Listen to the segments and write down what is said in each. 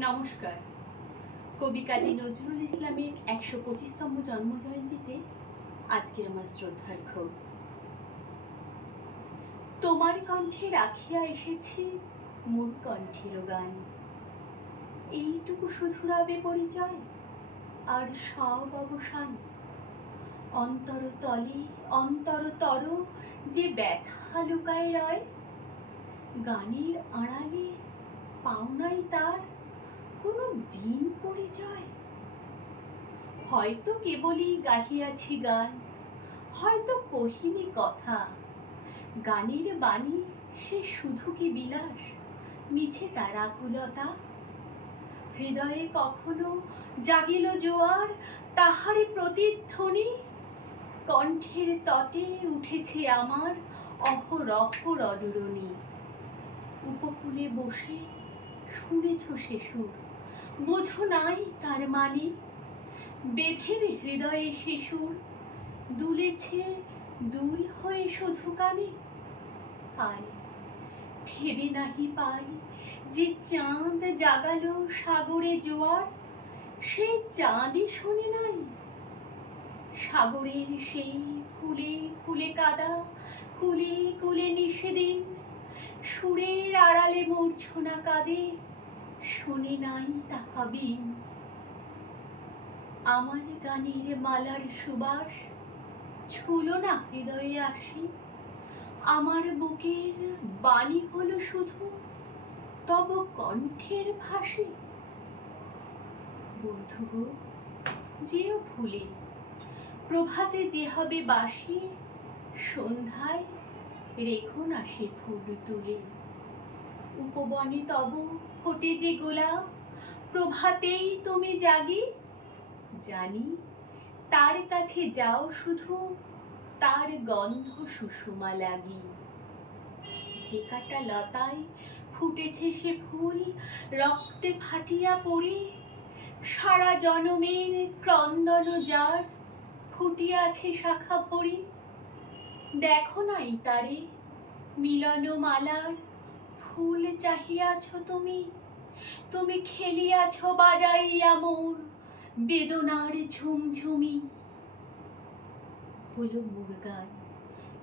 নমস্কার। কবি কাজী নজরুল ইসলামের একশো পঁচিশতম জন্মজয়ন্তীতে আজকে আমার শ্রদ্ধার্ঘ তোমার কণ্ঠে রাখিয়া এসেছি মোর কণ্ঠের গান। এইটুকু শুধু রবে পরিচয় আর সব অবসান। অন্তর তলে অন্তর তর যে ব্যথা লুকায় রয়, গানের আড়ালে পাওনাই তার কোনো দিন পরিচয়? হয়তো কেবলই গাহিয়াছি গান, হয়তো কহিনি কথা। গানের বাণী সে শুধু কি বিলাস, মিছে তার আকুলতা? হৃদয়ে কখনো জাগিল জোয়ার তাহারে প্রতিধ্বনি? কণ্ঠের তটে উঠেছে আমার অহরহ রডরণী উপকূলে বসে শুনেছ সে সুর। বোঝো নাই তার মানে। বেধের হৃদয়ে সুর, দুলেছে দুল হয়ে শুধু কানে। পাই ভেবে নাহি পাই যে চাঁদ জাগালো সাগরে জোয়ার সেই চাঁদই শোনে নাই। সাগরের সেই ফুলে ফুলে কাদা, কুলে কুলে নিষেদিন, সুরের আড়ালে মূর্ছনা কাঁদে। শুনে নাই তাহাবিন। আমার গানের মালার সুবাস ছুলো না হৃদয়ে আসি। আমার বুকের বাণী হলো শুধু তব কণ্ঠের ভাসি বন্ধু গো, যেও ভুলে, প্রভাতে যে হবে বাসি, সন্ধ্যায় রেখো না সে ফুল তুলে। উপবনে তব ফোটে যে গোলাপ, প্রভাতেই তুমি জাগি। জানি তার কাছে যাও শুধু, তার গন্ধ সুষমা লাগি। যে কাটা লতায় ফুটেছে সে ফুল, রক্তে ফাটিয়া পড়ে। সারা জনমের ক্রন্দন যার ফুটিয়াছে শাখা পড়ি দেখো নাই তারে মিলন মালার চাহিয়াছ তুমি? তুমি খেলিয়াছ বাজাইয়া মোর বেদনার ঝুমঝুমি। হলো মোর গান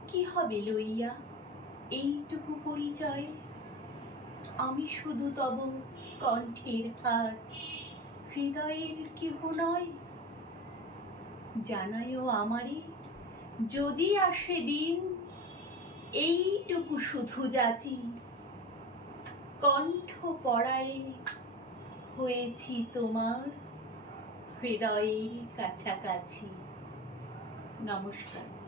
কি হবে লইয়া? এইটুকু পরিচয়। আমি শুধু তব কণ্ঠের হার হৃদয়ের কেহ নয়। জানায়ও আমারে, যদি আসে দিন, এইটুকু শুধু যাচি। কণ্ঠ পড়াই হয়েছি তোমার হৃদয়ের কাছাকাছি। নমস্কার।